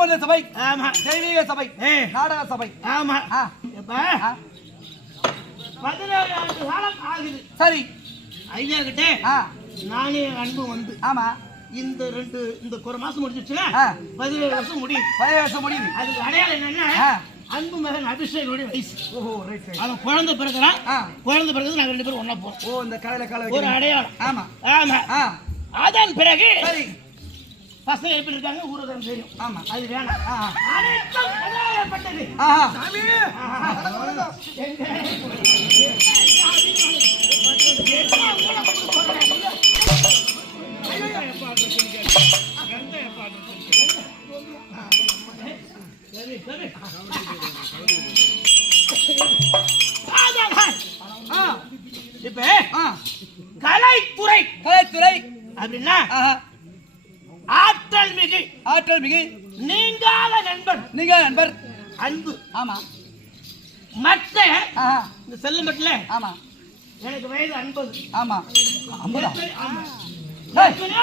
மனித சபை, ஆமா. தெய்வீக சபை, நாடக சபை. ஆமா. இப்ப 17 ஆண்டு காலம் ஆகுது. சரி. ஐயா கிட்ட நானே அன்பு வந்து ஆமா இந்த ஒரு மாசம் முடிஞ்சிச்சுல 17 வருஷம் முடியுது. 17 வருஷம் முடியுது. அதுக்கு அடையாளம் என்னன்னா அன்பு மகன் அபிஷேகனுடைய வயசு. ஓஹோ ரைட் ரைட். அவன் குழந்தை பிறகுறான். குழந்தை பிறகு நாங்க 2 பேரும் ஒண்ணா போறோம். ஓ இந்த காலையில காலை ஒரு அடையாளம். ஆமா ஆமா. அதன் பிறகு சரி பசங்க எப்படி இருக்காங்க ஊரதான் தெரியும். ஆமா அது வேணாம். அனைத்தும் கடாயப்பட்டது. சாமி இப்ப கலைத்துறை அப்படின்னா ஆற்றல் மிகு நீங்காத நண்பர் அன்பு. ஆமா மற்ற இந்த செல்லும் பட்டில ஆமா எனக்கு வயது 50. ஆமா 50.